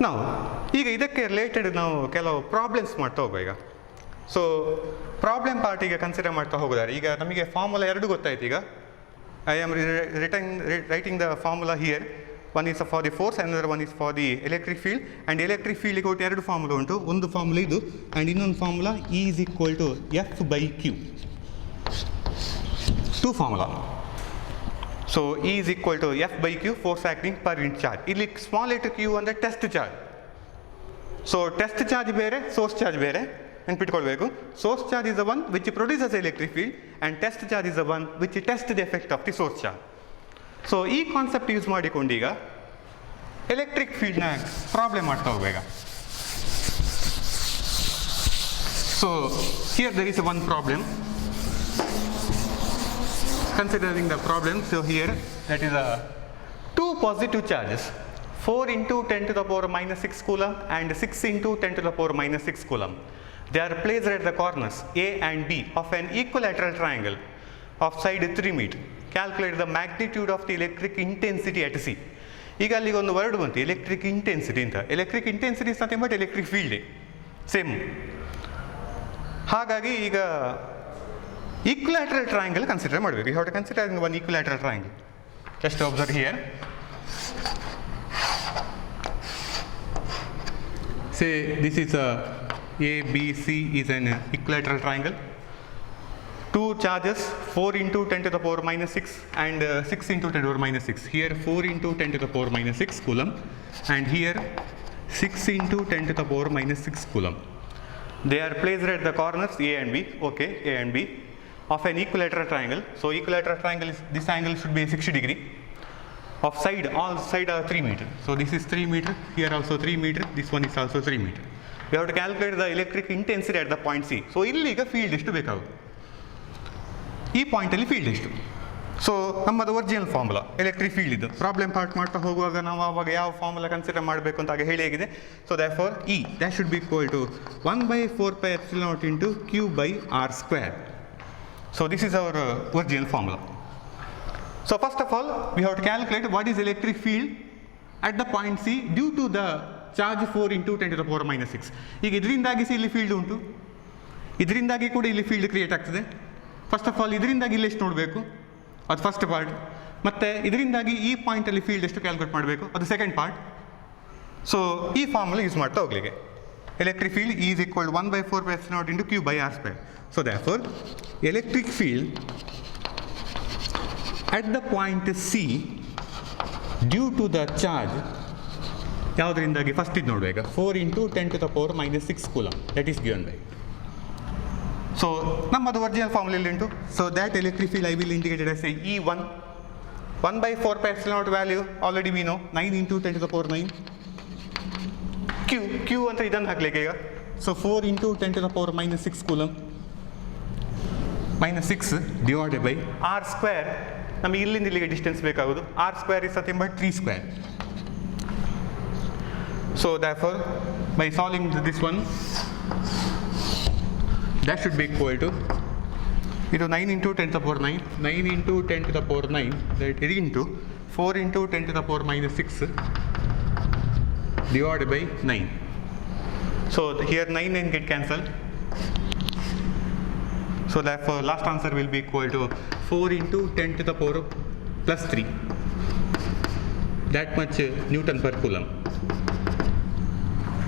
ನಾವು ಈಗ ಇದಕ್ಕೆ ರಿಲೇಟೆಡ್ ನಾವು ಕೆಲವು ಪ್ರಾಬ್ಲಮ್ಸ್ ಮಾಡ್ತಾ ಹೋಗುವ ಈಗ. So problem ಪಾರ್ಟಿಗೆ ಕನ್ಸಿಡರ್ ಮಾಡ್ತಾ ಹೋಗೋದಾರೆ. ಈಗ ನಮಗೆ ಫಾರ್ಮುಲಾ ಎರಡು ಗೊತ್ತಾಯ್ತು. ಈಗ I am writing the formula here. One is for the force and other one is for the electric field. And electric ಫೀಲ್ಡಿಗೆ ಒಟ್ಟು ಎರಡು ಫಾರ್ಮುಲಾ ಉಂಟು. ಒಂದು ಫಾರ್ಮುಲಾ ಇದು ಆ್ಯಂಡ್ ಇನ್ನೊಂದು formula E is equal to F/Q. Two formula. So E is equal to F/Q, force acting per unit charge. ಇಲ್ಲಿ small letter q ಅಂದರೆ test charge. So test charge ಬೇರೆ, ಸೋರ್ಸ್ ಚಾರ್ಜ್ ಬೇರೆ ನೆನ್ಪಿಟ್ಕೊಳ್ಬೇಕು. Source charge is the one which produces electric field and test charge is the one which test the effect of the source charge. So ಈ concept use ಮಾಡಿಕೊಂಡೀಗ electric ಫೀಲ್ಡ್ನ problem ಮಾಡ್ತಾ ಹೋಗ್ಬೇಕ. So here there is one problem. Considering the problem, so here that is two positive charges, 4 into 10 to the power minus 6 coulomb and 6 into 10 to the power minus 6 coulomb. They are placed at the corners A and B of an equilateral triangle of side 3 meter. Calculate the magnitude of the electric intensity at C. ಈಗ ಅಲ್ಲಿಗೆ ಒಂದು ವರ್ಡ್ ಬಂತು, electric intensity ಅಂತ. Electric intensity is nothing but electric field same. ಹಾಗಾಗಿ ಈಗ equilateral triangle consider ಮಾಡಬೇಕು. You have to consider one equilateral triangle. Just observe here. Say this is a ABC is an equilateral triangle. Two charges 4 into 10 to the power minus 6 and 6 into 10 to the power minus 6. Here 4 into 10 to the power minus 6 coulomb and here 6 into 10 to the power minus 6 coulomb. They are placed at the corners A and B. Okay, A and B. Of an equilateral triangle. So equilateral triangle is, this angle should be 60 degree. Of side, all side are 3 meter. So this is 3 meter, here also 3 meter, this one is also 3 meter. We have to calculate the electric intensity at the point C. So ಇಲ್ಲಿಗ field ಎಷ್ಟು ಬೇಕಾಗುತ್ತೆ, ಈ ಪಾಯಿಂಟಲ್ಲಿ field so. ಸೊ ನಮ್ಮದು original formula electric field ಇದು. Problem part ಮಾಡ್ತಾ ಹೋಗುವಾಗ ನಾವು ಆವಾಗ ಯಾವ ಫಾರ್ಮುಲಾ ಕನ್ಸಿಡರ್ ಮಾಡಬೇಕು ಅಂತ ಆಗ ಹೇಳಿ ಆಗಿದೆ. So therefore E that should be equal to 1/4πε0 q/r². So this is our original formula. So first of all we have to calculate what is electric field at the point C due to the charge 4 into 10 to the power minus 6. ಈಗ ಇದರಿಂದಾಗಿ ಇಲ್ಲಿ ಫೀಲ್ಡ್ ಉಂಟು, ಇದರಿಂದಾಗಿ ಕೂಡ ಇಲ್ಲಿ field create ಆಗ್ತದೆ. First of all ಇದರಿಂದಾಗಿ ಇಲ್ಲಿ ಎಷ್ಟು ನೋಡಬೇಕು, ಅದು ಫಸ್ಟ್ ಪಾರ್ಟ್. ಮತ್ತು ಇದರಿಂದಾಗಿ ಈ ಪಾಯಿಂಟಲ್ಲಿ ಫೀಲ್ಡ್ ಎಷ್ಟು ಕ್ಯಾಲ್ಕುಲೇಟ್ ಮಾಡಬೇಕು, ಅದು ಸೆಕೆಂಡ್ ಪಾರ್ಟ್. ಸೊ ಈ ಫಾರ್ಮುಲಾ ಯೂಸ್ ಮಾಡ್ತಾ ಹೋಗ್ಲಿಕ್ಕೆ electric field E is equal to 1/4πε0 q/r². So therefore electric field at the point C due to the charge ಯಾವುದರಿಂದಾಗಿ ಫಸ್ಟ್ ಇದು ನೋಡಬೇಕು 4 into 10 to the power minus 6 coulomb that is given by. So ನಮ್ಮದು original formula ಇಲ್ಲಿ ಉಂಟು. So that electric field I will indicate it as E1. 1/4πε0 value already we know 9 into 10 to the power 9. Q ಅಂತ ಇದನ್ನು ಹಾಕ್ಲಿಕ್ಕೆ ಈಗ. ಸೊ 4 into 10 to the power minus 6 coulomb minus 6 divided by r². ನಮಗೆ ಇಲ್ಲಿಂದ ಇಲ್ಲಿಗೆ ಡಿಸ್ಟೆನ್ಸ್ ಬೇಕಾಗೋದು. r² is nothing but 3². So therefore by solving this one that should be equal to ಇದು 9 into 10 to the power 9, 9 into 10 to the power 9, that is into 4 into 10 to the power minus 6 divided by 9. So here 9 and get cancelled. So therefore last answer will be equal to 4 into 10 to the power plus 3. That much Newton per coulomb.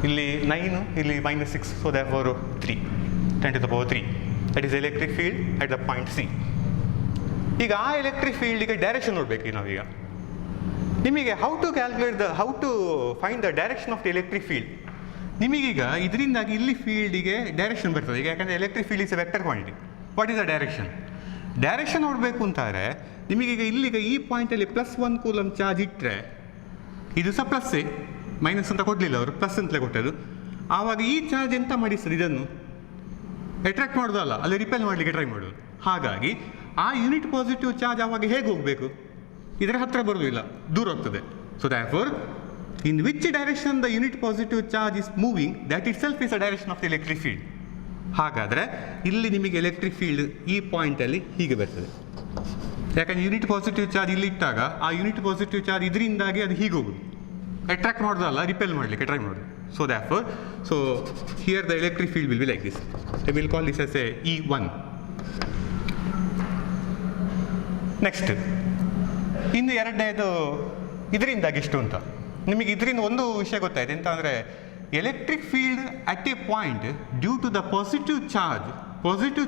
ಇಲ್ಲಿ 9, ಇಲ್ಲಿ minus 6, so therefore 3, 10 to the power 3. That is electric field at the point C. ಈಗ ಆ ಎಲೆಕ್ಟ್ರಿಕ್ ಫೀಲ್ಡಿಗೆ ಡೈರೆಕ್ಷನ್ ನೋಡಬೇಕು ನಾವೀಗ. ನಿಮಗೆ how to find the direction of the electric field. ನಿಮಗೀಗ ಇದರಿಂದಾಗಿ ಇಲ್ಲಿ ಫೀಲ್ಡಿಗೆ ಡೈರೆಕ್ಷನ್ ಬರ್ತದೆ ಈಗ, ಯಾಕಂದರೆ electric field is a vector quantity. What is the direction? Direction ನೋಡಬೇಕು ಅಂತಾರೆ ನಿಮಗೀಗ ಇಲ್ಲಿಗ ಈ ಪಾಯಿಂಟಲ್ಲಿ +1 ಕೂಲಮ್ ಚಾರ್ಜ್ ಇಟ್ಟರೆ, ಇದು ಸಹ ಪ್ಲಸ್ಸೇ, ಮೈನಸ್ ಅಂತ ಕೊಡಲಿಲ್ಲ ಅವರು, ಪ್ಲಸ್ ಅಂತಲೇ ಕೊಟ್ಟದ್ದು. ಆವಾಗ ಈ ಚಾರ್ಜ್ ಎಂತ ಮಾಡಿಸ್ತದೆ, ಇದನ್ನು ಅಟ್ರಾಕ್ಟ್ ಮಾಡೋದಲ್ಲ, ಅಲ್ಲಿ ರಿಪೆಲ್ ಮಾಡಲಿಕ್ಕೆ ಟ್ರೈ ಮಾಡೋದು. ಹಾಗಾಗಿ ಆ ಯೂನಿಟ್ ಪಾಸಿಟಿವ್ ಚಾರ್ಜ್ ಆವಾಗ ಹೇಗೆ ಹೋಗಬೇಕು, ಇದರ ಹತ್ತಿರ ಬರೋದಿಲ್ಲ, ದೂರ ಹೋಗ್ತದೆ. So therefore in which direction the unit positive charge is moving, that itself is a direction of the electric field. ಹಾಗಾದರೆ ಇಲ್ಲಿ ನಿಮಗೆ ಎಲೆಕ್ಟ್ರಿಕ್ ಫೀಲ್ಡ್ ಈ ಪಾಯಿಂಟಲ್ಲಿ ಹೀಗೆ ಬರ್ತದೆ, ಯಾಕಂದರೆ ಯೂನಿಟ್ ಪಾಸಿಟಿವ್ ಚಾರ್ಜ್ ಇಲ್ಲಿ ಇಟ್ಟಾಗ ಆ ಯೂನಿಟ್ ಪಾಸಿಟಿವ್ ಚಾರ್ಜ್ ಇದರಿಂದಾಗಿ ಅದು ಹೀಗೆ ಹೋಗುದು, ಅಟ್ರಾಕ್ಟ್ ಮಾಡೋದಲ್ಲ, ರಿಪೆಲ್ ಮಾಡಲಿಕ್ಕೆ ಟ್ರೈ ಮಾಡೋದು. So therefore, so here the electric field will be like this. I will call this as a E1. Next, ಇನ್ನು ಎರಡನೇದು ಇದರಿಂದಾಗಿ ಎಷ್ಟು ಅಂತ ನಿಮಗೆ ಇದರಿಂದ ಒಂದು ವಿಷಯ ಗೊತ್ತಾಯ್ತು ಎಂತ ಅಂದರೆ, electric field at a point due to the positive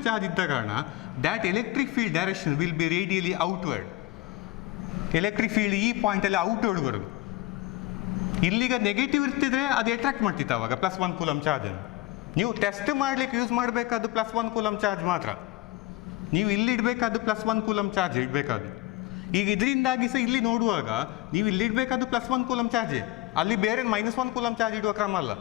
charge ಇದ್ದ ಕಾರಣ that electric field direction will be radially outward. Electric field ಈ ಪಾಯಿಂಟಲ್ಲಿ ಔಟ್ವರ್ಡ್ ಬರೋದು. ಇಲ್ಲಿಗ ನೆಗೆಟಿವ್ ಇರ್ತಿದ್ರೆ ಅದು ಅಟ್ರಾಕ್ಟ್ ಮಾಡ್ತಿತ್ತು ಅವಾಗ +1 ಕೂಲಮ್ ಚಾರ್ಜನ್ನು. ನೀವು ಟೆಸ್ಟ್ ಮಾಡಲಿಕ್ಕೆ ಯೂಸ್ ಮಾಡಬೇಕಾದ್ದು +1 ಕೂಲಮ್ ಚಾರ್ಜ್ ಮಾತ್ರ. ನೀವು ಇಲ್ಲಿ ಇಡಬೇಕಾದ್ದು +1 ಕೂಲಮ್ ಚಾರ್ಜ್ ಇಡಬೇಕಾದ್ದು. ಈಗ ಇದರಿಂದಾಗಿ ಸಹ ಇಲ್ಲಿ ನೋಡುವಾಗ ನೀವು ಇಲ್ಲಿ ಇಡಬೇಕಾದ್ದು +1 ಕೂಲಮ್ ಚಾರ್ಜೇ, ಅಲ್ಲಿ ಬೇರೆ -1 ಕೂಲಮ್ ಚಾರ್ಜ್ ಇಡುವ ಕ್ರಮ ಅಲ್ಲ.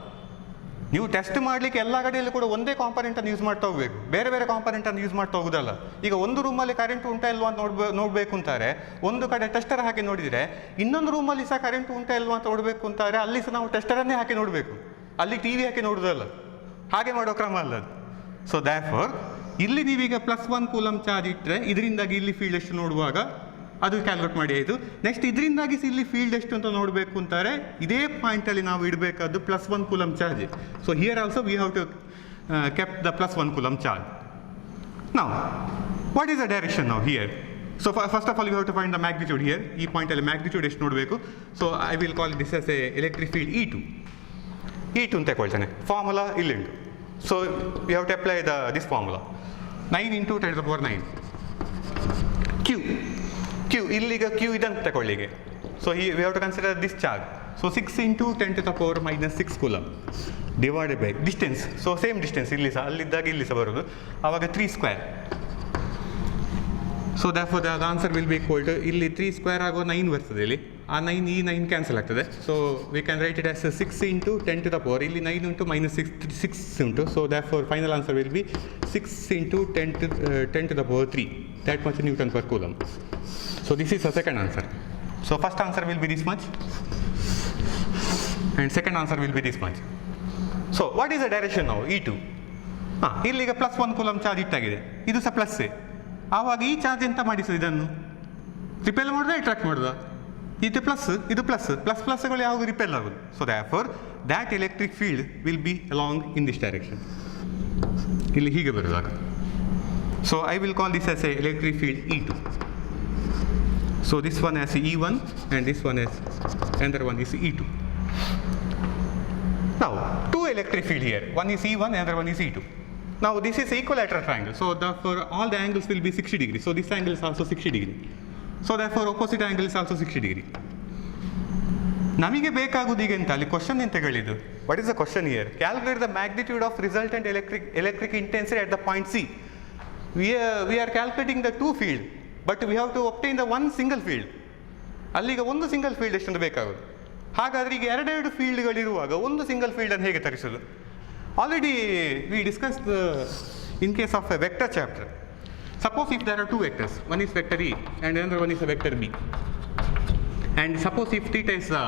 ನೀವು ಟೆಸ್ಟ್ ಮಾಡಲಿಕ್ಕೆ ಎಲ್ಲ ಕಡೆಯಲ್ಲೂ ಕೂಡ ಒಂದೇ ಕಾಂಪೊನೆಂಟನ್ನು ಯೂಸ್ ಮಾಡ್ತಾ ಹೋಗಬೇಕು, ಬೇರೆ ಬೇರೆ ಕಾಂಪೊನೆಂಟನ್ನು ಯೂಸ್ ಮಾಡ್ತಾ ಹೋಗೋದಲ್ಲ. ಈಗ ಒಂದು ರೂಮಲ್ಲಿ ಕರೆಂಟ್ ಉಂಟಾ ಇಲ್ವಾ ಅಂತ ನೋಡಬೇಕು ಅಂತಾರೆ, ಒಂದು ಕಡೆ ಟೆಸ್ಟರ್ ಹಾಕಿ ನೋಡಿದರೆ ಇನ್ನೊಂದು ರೂಮಲ್ಲಿ ಸಹ ಕರೆಂಟ್ ಉಂಟಾ ಇಲ್ವಾ ಅಂತ ನೋಡಬೇಕು ಅಂತಾರೆ, ಅಲ್ಲಿ ಸಹ ನಾವು ಟೆಸ್ಟರನ್ನೇ ಹಾಕಿ ನೋಡಬೇಕು, ಅಲ್ಲಿ ಟಿ ವಿ ಹಾಕಿ ನೋಡೋದಲ್ಲ, ಹಾಗೆ ಮಾಡೋ ಕ್ರಮ ಅಲ್ಲ ಅದು. ಸೊ ದ್ಯಾರ್ಫೋರ್ ಇಲ್ಲಿ ನೀವೀಗ +1 ಕೂಲಮ್ ಚಾರ್ಜ್ ಇಟ್ಟರೆ ಇದರಿಂದಾಗಿ ಇಲ್ಲಿ ಫೀಲ್ಡ್ ಎಷ್ಟು ನೋಡುವಾಗ ಅದು ಕ್ಯಾಲ್ಕುಲೇಟ್ ಮಾಡಿ ಆಯಿತು. ನೆಕ್ಸ್ಟ್ ಇದರಿಂದಾಗಿ ಇಲ್ಲಿ ಫೀಲ್ಡ್ ಎಷ್ಟು ಅಂತ ನೋಡಬೇಕು ಅಂತಾರೆ, ಇದೇ ಪಾಯಿಂಟಲ್ಲಿ ನಾವು ಇಡಬೇಕಾದ್ದು +1 coulomb charge. So here also we have to kept the +1 coulomb charge. Now what is the direction ನಾವು here? So first of all you have to find the magnitude here. ಈ ಪಾಯಿಂಟಲ್ಲಿ ಮ್ಯಾಗ್ನಿಟ್ಯೂಡ್ ಎಷ್ಟು ನೋಡಬೇಕು. So I will call this as a electric field E2 ಅಂತ ತಗೊಳ್ತಾನೆ. Formula ಇಲ್ಲಿಂಟು. So you have to apply this formula 9 into 10 to the power 9 Q ಇಲ್ಲಿಗ Q ಇದನ್ನು ತಗೊಳ್ಳಿಗೆ. So we have to consider this charge. So 6 into 10 to the power minus 6 coulomb divided by distance. So same distance ಇಲ್ಲಿ ಸಹ ಅಲ್ಲಿದ್ದಾಗ ಇಲ್ಲಿ ಸಹ ಬರೋದು, ಆವಾಗ 3 square. So therefore the answer will be equal to, ಇಲ್ಲಿ 3 ಸ್ಕ್ವೇರ್ ಆಗೋ 9 ಬರ್ತದೆ, ಇಲ್ಲಿ ಆ 9 ಈ 9 ಕ್ಯಾನ್ಸಲ್ ಆಗ್ತದೆ. So we can write it as 6 into 10 to the power, ಇಲ್ಲಿ 9 ಉಂಟು -6 ಉಂಟು. So therefore final answer will be 6 into 10 to the power 3, that much Newton per coulomb. So this is the second answer. So first answer will be this much and second answer will be this much. So what is the direction now? E2. ಇಲ್ಲಿಗ +1 coulomb charge ಇಟ್ಟಾಗಿದೆ, ಇದು ಸಹ ಪ್ಲಸ್ಸೇ. ಆವಾಗ ಈ ಚಾರ್ಜ್ ಎಂತ ಮಾಡಿಸೋದು, ಇದನ್ನು ರಿಪೆಲ್ ಮಾಡೋದಾ ಅಟ್ರಾಕ್ಟ್ ಮಾಡೋದಾ? ಇದು ಪ್ಲಸ್ಗಳು ಯಾವಾಗ ರಿಪೆಲ್ ಆಗೋದು. So therefore that electric field will be along in this direction, ಇಲ್ಲಿ ಹೀಗೆ ಬರೋದಾಗ. So I will call this as a electric field E2. So this one as E1 and this one as another one is E2. Now two electric field here, one is E1, another one is E2. Now this is equilateral triangle, so therefore all the angles will be 60 degrees. So this angle is also 60 degree. So therefore opposite angle is also 60 degree. ನಮಗೆ ಬೇಕಾಗುವುದು ಈಗ ಎಂತ, ಅಲ್ಲಿ ಕ್ವಶನ್ ಎಂತ ಹೇಳಿದ್ದು, what is the question here? Calculate the magnitude of resultant electric intensity at the point C. We are calculating the two field, but we have to obtain the one single field. ಅಲ್ಲಿಗ ಒಂದು single field ಎಷ್ಟೊಂದು ಬೇಕಾಗೋದು. ಹಾಗಾದರೆ ಈಗ ಎರಡೆರಡು ಫೀಲ್ಡ್ಗಳಿರುವಾಗ ಒಂದು single ಫೀಲ್ಡನ್ನು ಹೇಗೆ ತರಿಸೋದು? Already we discuss in case of a vector chapter. Suppose if there are two vectors, one is vector E and another one is a vector B, and suppose if theta is the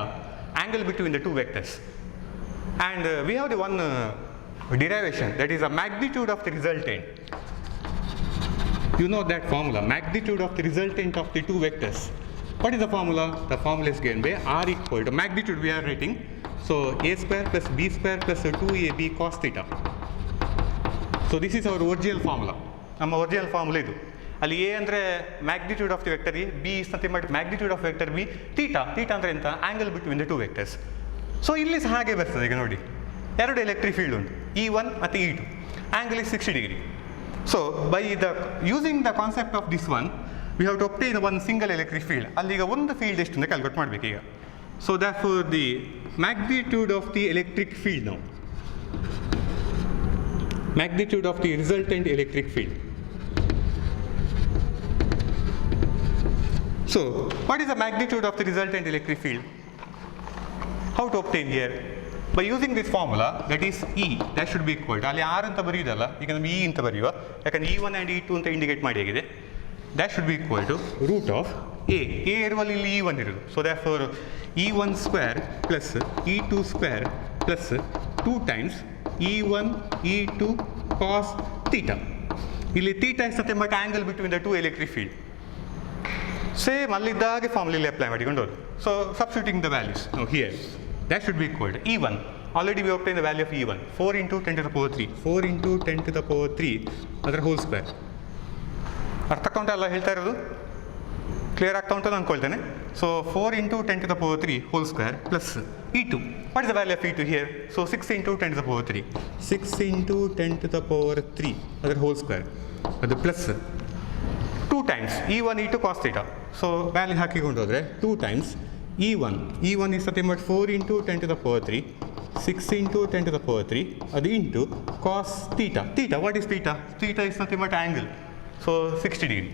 angle between the two vectors, and we have the one derivation, that is the magnitude of the resultant. You know that formula, magnitude of the resultant of the two vectors. What is the formula? The formula is given by r equal to magnitude we are writing. So a square plus b square plus 2ab cos theta. So this is our original formula. ನಮ್ಮ original formula ಇದು. ಅಲ್ಲಿ A ಅಂದರೆ magnitude of the vector A, B is nothing but magnitude of vector B, theta ಅಂದರೆ ಎಂತ, angle between the two vectors. So ಇಲ್ಲಿ ಸಹ ಹಾಗೆ ಬರ್ತದೆ. ಈಗ ನೋಡಿ, ಎರಡು ಎಲೆಕ್ಟ್ರಿಕ್ ಫೀಲ್ಡ್ ಉಂಟು, E1 ಮತ್ತು E2, ಆಂಗಲ್ ಇಸ್ 60 ಡಿಗ್ರಿ. So by using the concept of this one we have to obtain one single electric field. ಅಲ್ಲಿಗ ಒಂದು ಫೀಲ್ಡ್ ಎಷ್ಟು ಅಂತ ಕ್ಯಾಲ್ಕುಲೇಟ್ ಮಾಡಬೇಕು ಈಗ. So that for the magnitude of the electric field ನಾವು, magnitude of the resultant electric field. So what is the magnitude of the resultant electric field? How to obtain here? By using this formula, that is E, that should be equal to, ಅಲ್ಲಿ r ಅಂತ ಬರೆಯುವುದಲ್ಲ, ಈಗ ನಮಗೆ E ಅಂತ ಬರೆಯುವ, ಯಾಕಂದ್ರೆ E1 and E2 ಅಂತ ಇಂಡಿಕೇಟ್ ಮಾಡಿ ಆಗಿದೆ. That should be equal to root of A ಇರುವಲ್ಲಿ ಇಲ್ಲಿ E1 ಇರೋದು. So therefore E1 square plus E2 square plus 2 times E1 E2 cos theta. ಇಲ್ಲಿ theta is nothing but angle between the two electric field. Same ಅಲ್ಲಿದ್ದಾಗೆ ಫಾರ್ಮುಲಲ್ಲಿ apply ಮಾಡಿಕೊಂಡು ಹೋದು. So substituting the values ನಾವು here, that should be equal to E1. Already we obtained the value of E1, 4 into 10 to the power 3, 4 into 10 to the power 3 ಅದರ whole square. ಅರ್ಥ ಆಗ್ತಾ ಉಂಟಲ್ಲ ಹೇಳ್ತಾ ಇರೋದು? ಕ್ಲಿಯರ್ ಆಗ್ತಾ ಉಂಟು ಅಂದ್ಕೊಳ್ತೇನೆ. So 4 into 10 to the power 3 whole square plus E2. What is the value of E2 here? So 6 into 10 to the power 3. 6 into 10 to the power 3 ಅದರ ಹೋಲ್ ಸ್ಕ್ವೇರ್, ಅದು ಪ್ಲಸ್ 2 times E1 E2 cos theta. So value ಹಾಕಿಕೊಂಡು ಹೋದರೆ 2 times E1 is nothing but 4 into 10 to the power 3, 6 into 10 to the power 3, ಅದು into cos theta. What is theta? Theta is nothing but angle. So 60 degree.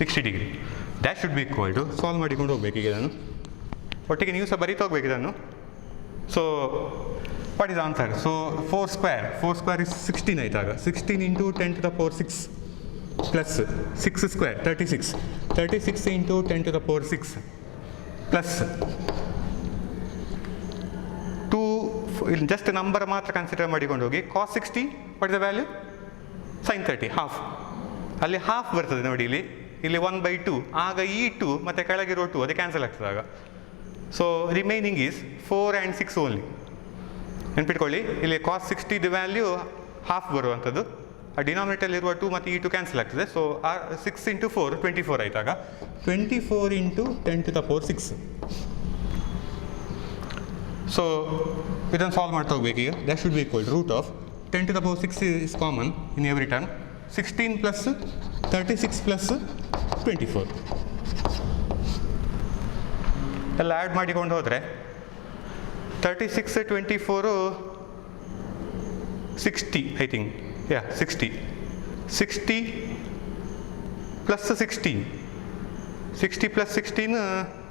60 degree. That should be equal to, solve ಮಾಡಿಕೊಂಡು ಹೋಗ್ಬೇಕು ಈಗ ನಾನು, ಒಟ್ಟಿಗೆ ನೀವು ಸಹ ಬರೀತಾ ಹೋಗ್ಬೇಕು ಇದನ್ನು. So what is answer? So 4 square is 16 ಆಯ್ತಾಗ, 16 into 10 to the power 6 ಪ್ಲಸ್ 6 ಸ್ಕ್ವೇರ್ 36 into 10 to the power 6 ಪ್ಲಸ್ 2, ಇಲ್ಲಿ ಜಸ್ಟ್ ನಂಬರ್ ಮಾತ್ರ ಕನ್ಸಿಡರ್ ಮಾಡಿಕೊಂಡು ಹೋಗಿ. cos 60, what is the value? sin 30, ಹಾಫ್. ಅಲ್ಲಿ ಹಾಫ್ ಬರ್ತದೆ ನೋಡಿ, ಇಲ್ಲಿ 1/2, ಆಗ ಈ 2 ಮತ್ತು ಕೆಳಗಿರೋ 2 ಅದು ಕ್ಯಾನ್ಸಲ್ ಆಗ್ತದೆ ಆಗ. ಸೊ ರಿಮೈನಿಂಗ್ ಈಸ್ 4 and 6 ಓನ್ಲಿ. ನೆನ್ಪಿಟ್ಕೊಳ್ಳಿ, ಇಲ್ಲಿ cos 60 ದ ವ್ಯಾಲ್ಯೂ ಹಾಫ್ ಬರುವಂಥದ್ದು, ಆ ಡಿನಾಮಿನೇಟರ್ಲಿರುವ 2 ಮತ್ತು ಈ 2 ಕ್ಯಾನ್ಸಲ್ ಆಗ್ತದೆ. ಸೊ 6 into 4 24 ಆಯ್ತಾಗ, 24 into 10 to the power 6. So ಇದನ್ನು ಸಾಲ್ವ್ ಮಾಡ್ತಾ ಹೋಗ್ಬೇಕು ಈಗ. That should be equal root of 10 to the power 6 is common in every term, 16 plus 36 plus 24 ಎಲ್ಲ ಆ್ಯಡ್ ಮಾಡಿಕೊಂಡು ಹೋದರೆ 36 24 60 ಐ ಥಿಂಕ್, 60 plus 16, 60 plus 16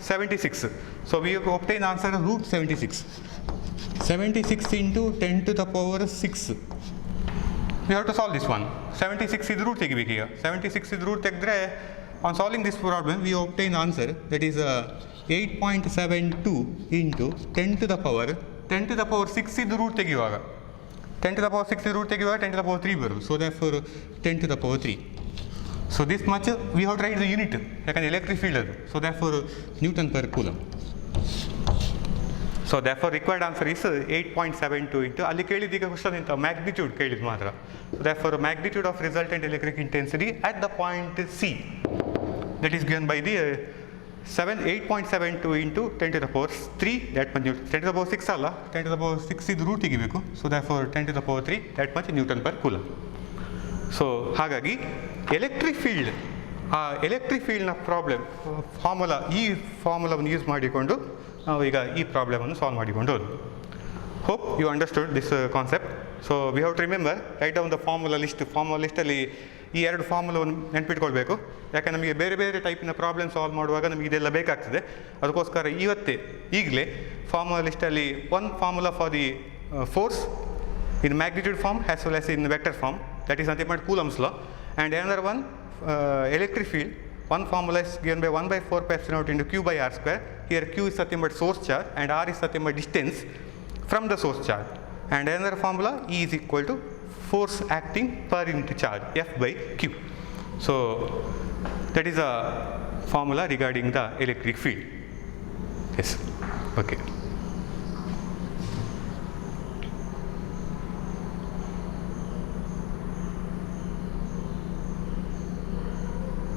76. So we have obtained answer root 76 into 10 to the power 6. We have to solve this one. 76 is root ತೆಗಿಬೇಕು ಈಗ. 76 is root ತೆಗೆದ್ರೆ, on solving this problem we obtain answer that is 8.72 into 10 to the power 6 is root ತೆಗೆಯುವಾಗ, 10 to the power 6 root ತೆಗೆಯುವಾಗ 10 to the power 3 ಬರು. So therefore 10 to the power 3. So this much we have to write the unit, ಯಾಕಂದ್ರೆ electric field ಅದು. So therefore Newton per coulomb. So therefore required answer is 8.72 into, ಅಲ್ಲಿ ಕೇಳಿದ್ದೀಗ ಕ್ವಶನ್ ಇಂಥ ಮ್ಯಾಗ್ನಿಟ್ಯೂಡ್ ಕೇಳಿದ್ದು ಮಾತ್ರ. Therefore magnitude of resultant electric intensity at the point C, that is given by the 8.72 into 10 to the power 3, that much 10 to the power 6 ಅಲ್ಲ, 10 to the power 6 ಇದು ರೂಟ್ ತೆಗಿಬೇಕು. So therefore 10 to the power 3, that much Newton per coulomb. So ಹಾಗಾಗಿ ಎಲೆಕ್ಟ್ರಿಕ್ ಫೀಲ್ಡ್ನ problem formula, ಈ ಫಾರ್ಮುಲಾವನ್ನು ಯೂಸ್ ಮಾಡಿಕೊಂಡು ನಾವು ಈಗ ಈ ಪ್ರಾಬ್ಲಮನ್ನು ಸಾಲ್ವ್ ಮಾಡಿಕೊಂಡು ಹೋದ್ವಿ. Hope you understood this concept. So we have to remember, write down the formula ಲಿಸ್ಟಲ್ಲಿ ಈ ಎರಡು ಫಾರ್ಮುಲಾವನ್ನು ನೆನ್ಪಿಟ್ಕೊಳ್ಬೇಕು. ಯಾಕೆ ನಮಗೆ ಬೇರೆ ಬೇರೆ ಟೈಪಿನ ಪ್ರಾಬ್ಲಮ್ ಸಾಲ್ವ್ ಮಾಡುವಾಗ ನಮಗೆ ಇದೆಲ್ಲ ಬೇಕಾಗ್ತದೆ. ಅದಕ್ಕೋಸ್ಕರ ಈಗಲೇ ಫಾರ್ಮುಲಾ ಲಿಸ್ಟಲ್ಲಿ one formula for the force in magnitude form as well as in vector form, that is nothing but Coulomb's law, and another one electric field. One formula is given by 1/4 pi epsilon naught into q by r square. Here q is nothing but source charge and r is nothing but distance from the source charge, and another formula E is equal to force acting per unit charge F by Q. So that is a formula regarding the electric field. Yes, okay.